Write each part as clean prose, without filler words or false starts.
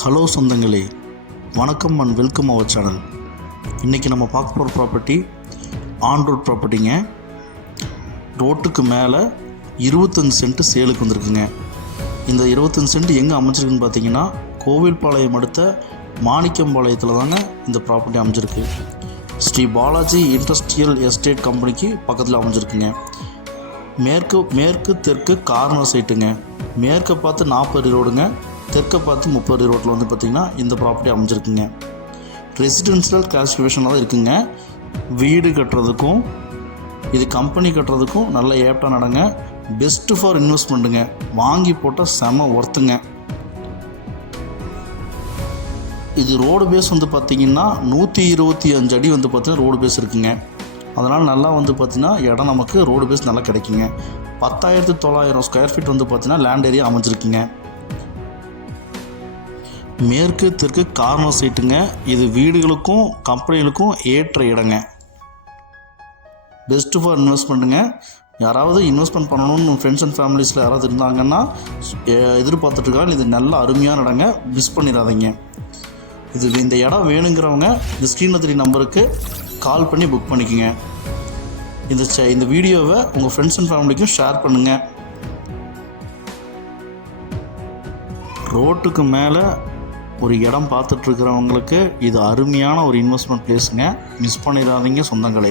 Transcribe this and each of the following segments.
Hello சொந்தங்களே, வணக்கம் and welcome our channel. இன்றைக்கி நம்ம பார்க்க போகிற ப்ராப்பர்ட்டி ஆன் ரோட் ப்ராப்பர்ட்டிங்க. ரோட்டுக்கு மேலே 25 சென்ட் சேலுக்கு வந்திருக்குங்க. இந்த 25 சென்ட் எங்கே அமைஞ்சிருக்குன்னு பார்த்தீங்கன்னா, கோவில்பாளையம் அடுத்த மாணிக்கம்பாளையத்தில் தாங்க இந்த ப்ராப்பர்ட்டி அமைஞ்சிருக்கு. ஸ்ரீ பாலாஜி இண்டஸ்ட்ரியல் எஸ்டேட் கம்பெனிக்கு பக்கத்தில் அமைஞ்சிருக்குங்க. மேற்கு தெற்கு கார்னர் சைட்டுங்க. மேற்கை பார்த்து 40 ரோடுங்க, தெற்கை பார்த்து 30 ரோட்டில் வந்து பார்த்திங்கன்னா இந்த ப்ராப்பர்ட்டி அமைஞ்சிருக்குங்க. ரெசிடென்ஷியல் கிளாசிஃபிகேஷனில் தான் இருக்குங்க. வீடு கட்டுறதுக்கும் இது கம்பெனி கட்டுறதுக்கும் நல்ல ஏப்டாக நடங்க. பெஸ்ட்டு ஃபார் இன்வெஸ்ட்மெண்ட்டுங்க. வாங்கி போட்டால் செம ஒர்த்துங்க. இது ரோடு பேஸ் வந்து பார்த்திங்கன்னா 125 அடி வந்து பார்த்திங்கன்னா ரோடு பேஸ் இருக்குங்க. அதனால் நல்லா வந்து பார்த்திங்கன்னா இடம் நமக்கு ரோடு பேஸ் நல்லா கிடைக்குங்க. 10,900 ஸ்கொயர் ஃபீட் வந்து பார்த்திங்கன்னா லேண்ட் ஏரியா அமைஞ்சிருக்குங்க. மேற்கு தெற்கு கார்னர் சைட்டுங்க. இது வீடுகளுக்கும் கம்பெனிகளுக்கும் ஏற்ற இடங்க. பெஸ்ட்டு ஃபார் இன்வெஸ்ட்மெண்ட்டுங்க. யாராவது இன்வெஸ்ட்மெண்ட் பண்ணணும்னு ஃப்ரெண்ட்ஸ் அண்ட் ஃபேமிலிஸில் யாராவது இருந்தாங்கன்னா எதிர்பார்த்துட்ருக்காங்க. இது நல்ல அருமையான இடங்க, மிஸ் பண்ணிடாதீங்க. இந்த இடம் வேணுங்கிறவங்க இந்த ஸ்க்ரீனில் 3 நம்பருக்கு கால் பண்ணி புக் பண்ணிக்கோங்க. இந்த வீடியோவை உங்கள் ஃப்ரெண்ட்ஸ் அண்ட் ஃபேமிலிக்கும் ஷேர் பண்ணுங்கள். ரோட்டுக்கு மேலே ஒரு இடம் பார்த்துட்ருக்கிறவங்களுக்கு இது அருமையான ஒரு இன்வெஸ்ட்மெண்ட் பிளேஸுங்க. மிஸ் பண்ணிடாதீங்க சொந்தங்களே.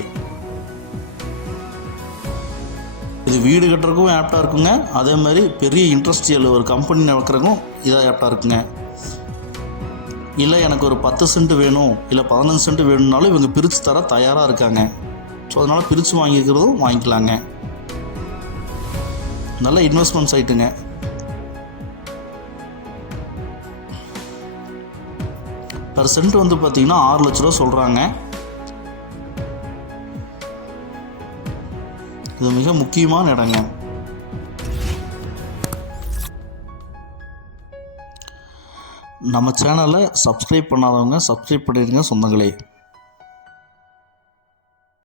இது வீடு கட்டுறதுக்கும் ஆப்டாக இருக்குங்க. அதே மாதிரி பெரிய இண்டஸ்ட்ரியல் ஒரு கம்பெனி நடக்கிறதுக்கும் இதாக ஆப்டாக இருக்குங்க. இல்லை எனக்கு ஒரு 10 சென்ட் வேணும், இல்லை 15 சென்ட் வேணும்னாலும் இவங்க பிரித்து தர தயாராக இருக்காங்க. ஸோ அதனால் பிரித்து வாங்கிக்கிறதும் வாங்கிக்கலாங்க. நல்ல இன்வெஸ்ட்மெண்ட் சைட்டுங்க. பர் சென்ட் வந்து பார்த்திங்கன்னா 6 லட்ச ரூபா சொல்கிறாங்க. இது மிக முக்கியமான இடங்க. நம்ம சேனலை சப்ஸ்கிரைப் பண்ணாதவங்க சப்ஸ்கிரைப் பண்ணிடுங்க சொந்தங்களே.